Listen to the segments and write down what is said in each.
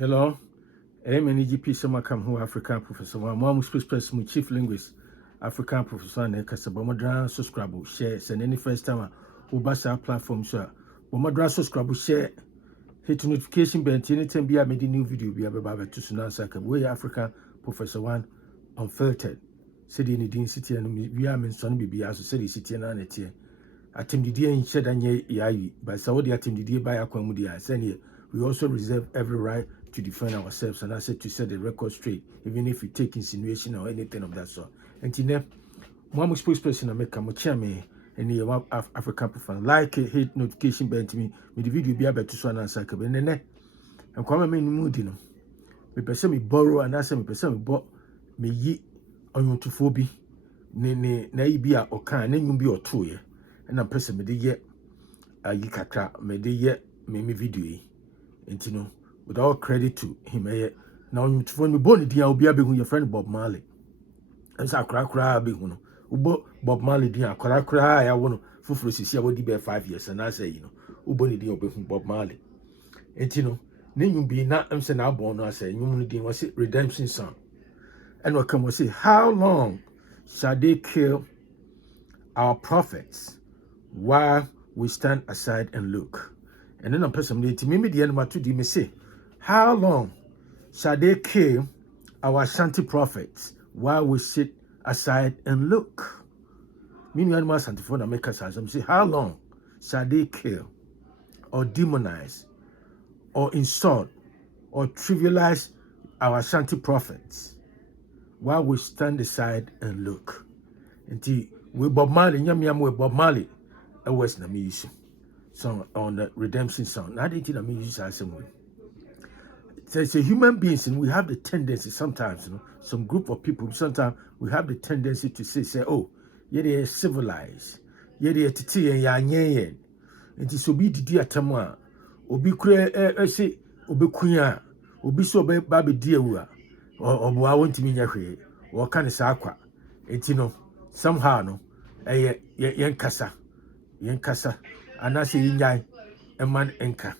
Hello, I'm an EGP Summer Come Who African Professor. Mom Express my chief linguist, African Professor, and Casabamadra, subscribe, share, send any first time who bust our platform, sir. Bomadra, subscribe, share, hit notification bell, anytime be a made new video, be about to Sunan way African Professor One unfiltered. Said in the Dean City and we are in Son BB as said city and an etier. Atim the dear in shed and ye, by Saudi Atim the dear by Aquamudia, send here. We also reserve every right to defend ourselves, and I said to set the record straight, even if we take insinuation or anything of that sort. And today, one spokesperson America, my chairman, and the African profile, like a hit notification bell to me, with the video be able to swan and cycle. And then, and come and mood, you know. Me person me borrow, and I say me person me bought me ye on your to phobia, ne be a or can, then you be or two ye, and I'm person me de yet a ye kakra, me de yet me video. And you know, with all credit to him, now you phone me born it, I'll be a big your friend Bob Marley. And so I cry big one. Bob Marley, dear, cry, I want to for see I would be 5 years, and I say, you know, Uboni deal with Bob Marley. And you know, then you be not, I'm saying, I born, I say, you only did was it redemption song. And what can we say, how long shall they kill our prophets while we stand aside and look? And then I'm personally to me the enemy to me say, how long shall they kill our Asante prophets while we sit aside and look? Meaning animal Asante for make us say, how long shall they kill or demonize or insult or trivialize our Asante prophets while we stand aside and look? Until we Bob Marley, we Bob Marley, a West Namish. Song on the redemption song. Now they think I mean use as some way. So it's a human beings and we have the tendency sometimes, you know, some group of people, sometimes we have the tendency to say, oh, yeah, they are civilized, yeah, they are titi and yanyen. And it's obi didi atamwa, obi kure say obi kunya, obi so baby dear or I want to mean yahweh, or kind of sakwa. And you know, somehow no, yankasa. And I say yai a man enka.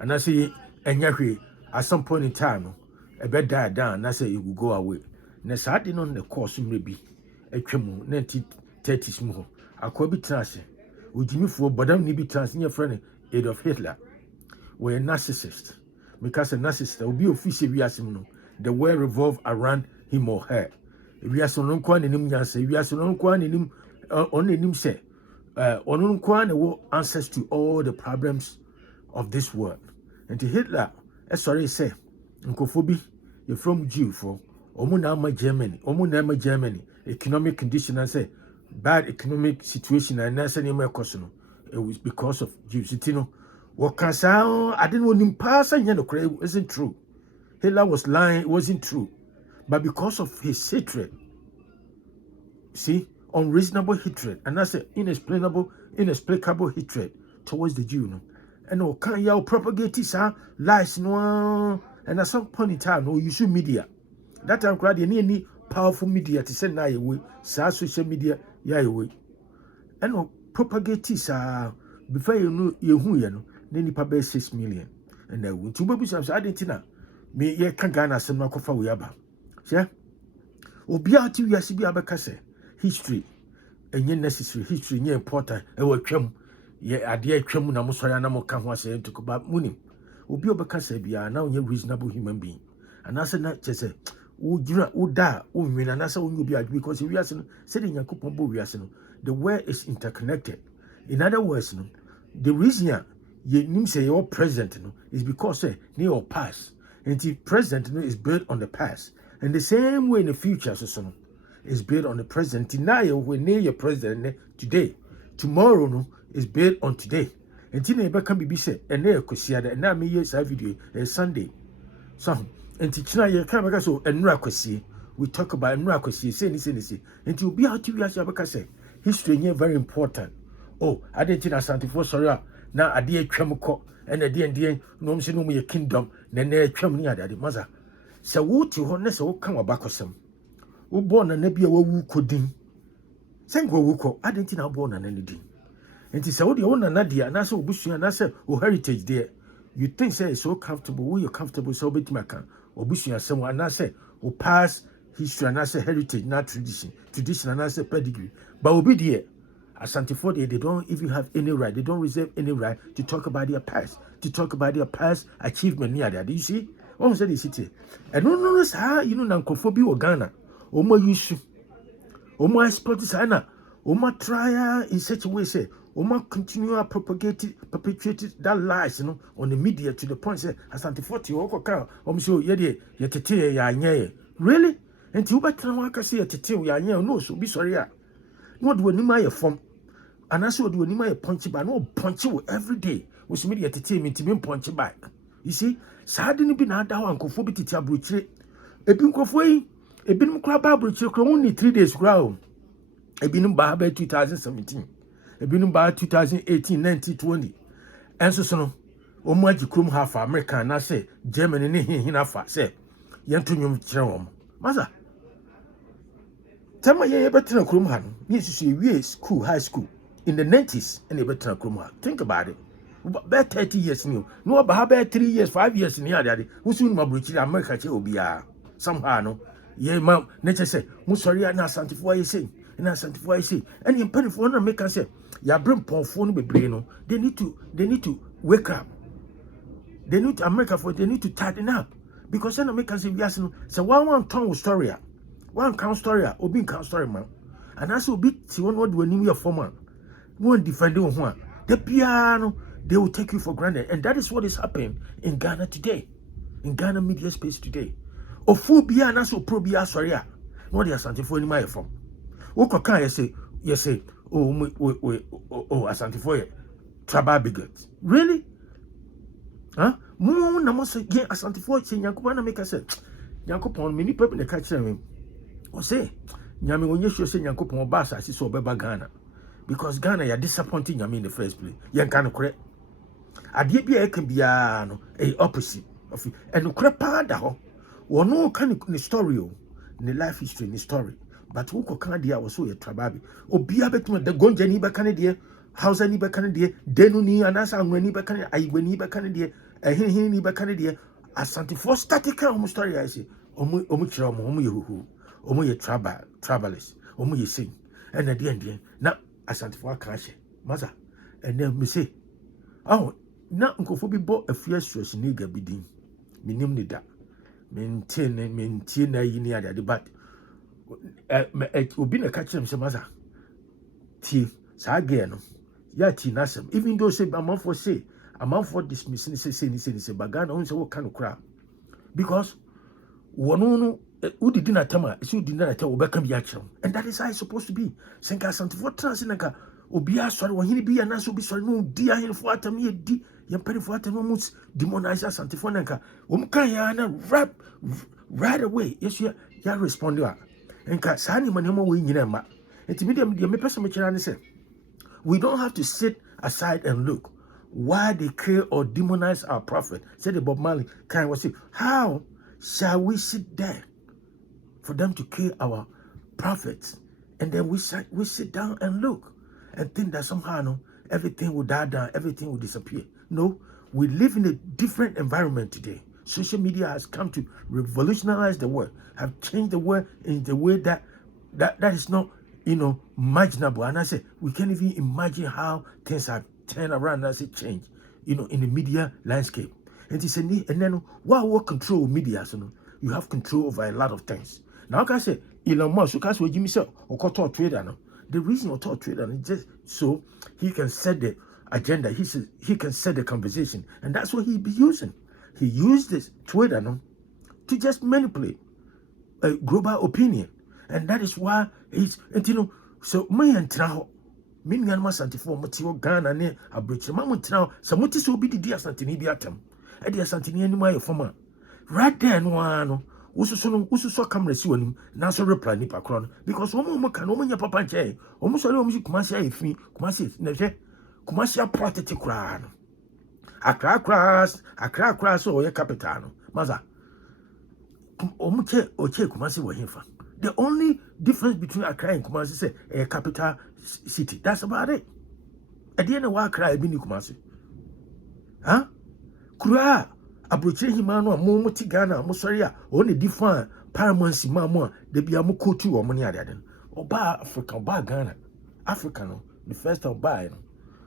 And I say enyahi at some point in time, a bed die down, and I say you will go away. Nes I didn't on the course maybe a cremo, 30 small. I could be trans. Would you for Badam Nibi trans in your friend Adolf Hitler? We're a narcissist. Because a narcissist will be official reason. The world revolve around him or her. If we are so long quan in him, if we are so long quan in him, only him say. Onunkwan answers to all the problems of this world. And to Hitler, sorry say, Nkofobi, you're from Jew for Omunama Germany, economic condition and say bad economic situation and that's any more question. It was because of Jews. You know, what can sound I didn't want him pass and it wasn't true. Hitler was lying, it wasn't true. But because of his hatred, see, unreasonable hatred, and that's an inexplicable hatred towards the Jew. No? And no, can you propagate this lies? No, and at some point in time, no, you see media. That time, crowd, you need powerful media to send now away, social media, yeah, away. And no, propagate this before you know you know, then you pay 6 million. And then when 2 babies, I didn't know. Me, ye can't get a semi coffee we have. Yeah, Obia to you, I see Abacase. History and necessary history important twam ye ade twam na musori na moka ho ase to ba munim obi obeka say bia na onye reasonable human being and ase na chese wo gira wo da wo nwina na say onye obi adu because we ase no say the yakopon bo we ase no the world is interconnected. In other words no the reason ye nim say your present no is because ne your past and the present no is built on the past and the same way in the future so no is built on the present. Denial when near your president today. Tomorrow no is built on today. And Tina can be said, and there could see that now me yes video is Sunday. So and Tina you can so and Rakosi. We talk about Rakosi, say, and to be out to you say history very important. Oh, I didn't Asante for sorry. Now I dear Tremco and a dear no me a kingdom, then there Trem near the mother. So what you honest or come back or some. Wo born na bia wawu kodin sengo wuko adenti na born na ne din enti se wo de wo na dia na se obusua na se o heritage there You think say it's so comfortable, we you're comfortable so bit maka. Obusu someone and I say or past history and I say heritage, not tradition and I say pedigree. But obi there, Asante for they don't even have any right, they don't reserve any right to talk about their past, achievement near that. Do you see? What was the city? And no, how you know Nankophobia or Ghana. Omo issue. Omo export sana. Omo try in such a way say Omo continue perpetuate that lies, on the media to the point say Asante 40 oko ka so ye tete ya anye. Really? And you better waka say tete ya anye no so be sorry. No do ni ma ye form. And I saw do ni ma ye punch by no punch you every day. Was media tete me to punch back. You see? Sadly be na da Ankofo bi tete abrochire. Ebi nkofo yi, ebi nim kra ba abrochire kra only 3 days kra. Ebinim ba 2017, ebinim ba 2018, 19, 20. And so no, omo agi krom half America na say Germany ne hin afa say yento nyum kire wom. Maza. Tama ye better krom ha no. Ye susu we school, high school in the 90s and ye better krom ha. Think about it. About 30 years new. No about 3 years, 5 years in here daddy. Who soon ma brochi America che obia. Somehow no. Ye mam nature say, "Mu sorry na Asante for ye say." And Asante for say, and in penny for make us say, ya bring phone be brain. They need to wake up. They need to America for they need to tighten up. Because then America say we are so one tongue story. One count story, obi count story man. And as will be see one word when you former. One defending one. The piano, they will take you for granted. And that is what is happening in Ghana today. In Ghana media space today. Ophobia and also probia sorry. What the Asante for any my from. Woko kan you say Asante for tribal bigot. Really? Huh? Mo na mo say ye Asante for che Nyankopon na make say Nyankopon me ni pep na ka kire me. O say Nyame onye sure say Nyankopon ba asase so obeba Ghana. Because Ghana ya disappointing Nyame in the first place. Yen kan kore. Ade bia e kan bia no opposite of and kore pa da ho. Wono kan ni story o. Ni life history ni story. But who can dia was so a trababi. Obia betum the gonja ni bakane dia, hausa ni bakane dia, denu ni anasa ngweni bakane, ayweni bakane dia, hin ni bakane dia. Asante for statica omo story I say. Omo kira omo yehuhu. Omo ye travelers. Omo ye sing. And at the end na Asante for akache. Maza. And then me say, oh, na nkofo bi bo afia stress ni ga bidin. Minim ni da. Maintain na yini ada but obi na catch him say maza ti sa again no ya ti nasem even though say amount for dismissing say bagana on say what kind of crap because wono no udidi na tama isi udidi na tama obeka bi akire and that is how it's supposed to be senka Asante for trans nka obi asori wohini bi na so bi sori no di ahin for atam ye di ye peri for atam mo demonize Asante for nka kan ya na rap right away yes ya respond to Enka sani manemo we nyina ma. Enti medium the me person me kira say we don't have to sit aside and look why they kill or demonize our prophet. Said the Bob Marley kind was say, how shall we sit there for them to kill our prophets and then we sit down and look and think that somehow no everything will die down, everything will disappear. No, we live in a different environment today. Social media has come to revolutionize the world, have changed the world in the way that is not, imaginable. And I say, we can't even imagine how things have turned around as it changed, in the media landscape. And he said, and then what control media, you have control over a lot of things. Now, like I say, Elon Musk, because we Jimmy said, or talk trader, the reason you talk trader is just so he can set the agenda, he can set the conversation, and that's what he be using. He used this Twitter to just manipulate a global opinion. And that is why he's, so me and Trao, me and Asante for Matio Ghana ne a bridge. Mamma Trao, some so be the dear Santini Biatam, a dear Santini and my former. Right there, no one, also saw come receive him, now so reply Nipa Cron, because one more can open your papa jay, almost all of you Kumasia if me, Kumasia protected crown. Accra class or your capitano. Maza. Omuche Oche Kumasi were him. The only difference between Accra and Kumasi is a capital city. That's about it. At the end of what Accra been Kumasi. Huh? Kura abrochire himano a mo ti Ghana mo sorry a o ne different paramountcy mamo de bia mo kotu o mo ne ade oba Africa oba Ghana Africa no the first time buy no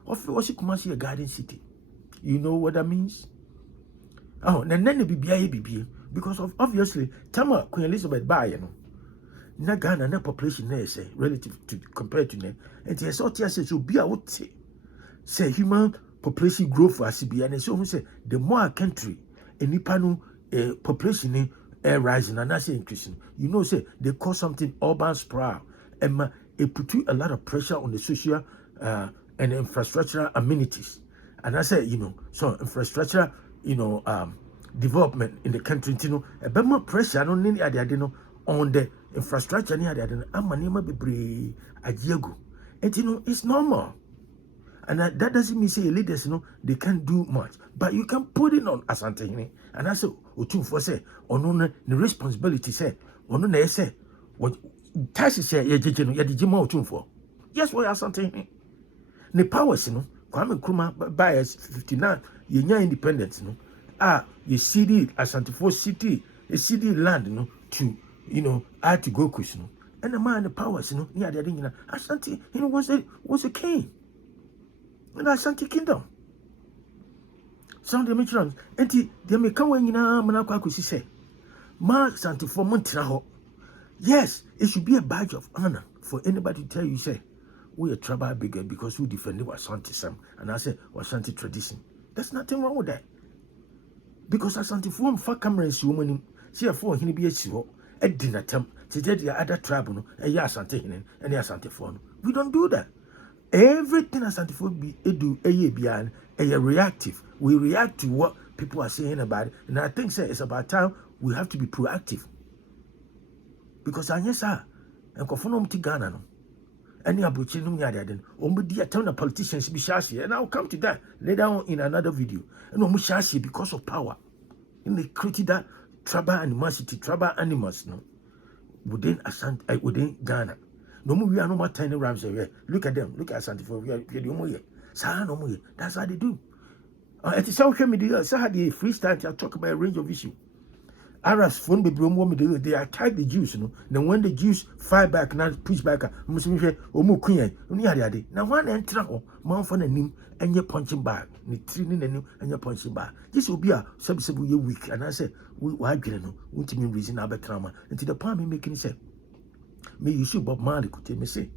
of she come see a garden city. You know what that means? Oh, and then bibia because of obviously Tama Queen Elizabeth buy no na Ghana na population na say relative to compared to them and yes what say so be a what say human population growth as be and so say the more a country enipa no population rising and I say increasing, you know say they call something urban sprawl and it put a lot of pressure on the social and infrastructural amenities. And I say, you know, so infrastructure, you know, development in the country, you know, a bit more pressure on any other, you know, on the infrastructure near the other. I'm a be brave a diego. And you know, it's normal. And that doesn't mean say leaders, you know, they can't do much. But you can put it on Asante. And I say, Otu for say, on the responsibility say, on the say, what taxes say, ya the Jima Otu for. Yes, what Asante. The powers, you know, Kwame Nkrumah bias 59, you independence, you know. You CD Asante for city, a city land, you know, to, you know, add to go you know. And the man, the powers, you know, near the thing, Asante, you know, was a king. In the Asante Kingdom. Some of the mentions, and they may come when you know, Manakwa say, Ma Asante for Montreal. Yes, it should be a badge of honor for anybody to tell you, say, we are tribal bigger because we defend Asantes and I say Asante tradition. There's nothing wrong with that. Because Asante form for cameras, woman, see a phone, he be a show, a dinner temp, to the other tribe, a Asante and Asante phone. We don't do that. Everything Asante for be do a beyond a reactive. We react to what people are saying about it. And I think say it's about time we have to be proactive. Because I yes, sir, and conform to Ghana. No. Any abrochino nyadden ombudi tell the politicians be shashi, and I'll come to that later on in another video. And shashi because of power. And they created that tribal animosity, tribal animals no within Asante within Ghana. No more we are no more tiny rams here. Look at them, look at Asante for we are no more. That's how they do. At the social media, so had the freestyle to talk about a range of issues. Arabs phone be they attack the Jews, you know. Then when the Jews fight back and push back, Muslim say, "Omo queen, only ade." Now one enter ho, man for nim and your punching bag, ni training and your punching bag. This will be a subsible year week, and I say, "We why no? Won't mean reason abetrama." Until the palm making say, "Me you should Bob Marley could me say,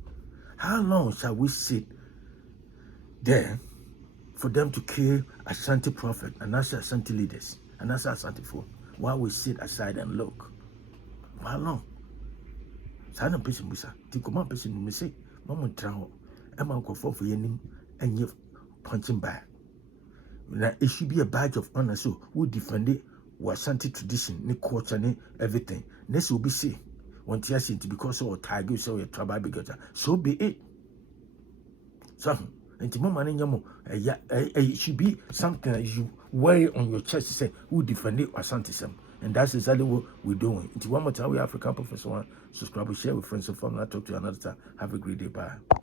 how long shall we sit there for them to kill Asante prophet and that's Asante leaders and that's Asante for?" While we sit aside and look. How long? Sana person busa. Tikuma person me say, Mama Trao, Emma go for yenim and you punching back. Now it should be a badge of honor. So we defend it, Asante tradition, ni culture, ni everything. Next will be say, want to see it because of tiger, so a tribal bigotry. So be it. So and Mama Nyamo, it should be something that you wear on your chest to say, who defended Asantes. And that's exactly what we're doing. Until one more time, we African Professor One. Subscribe, share with friends and family. I'll talk to you another time. Have a great day. Bye.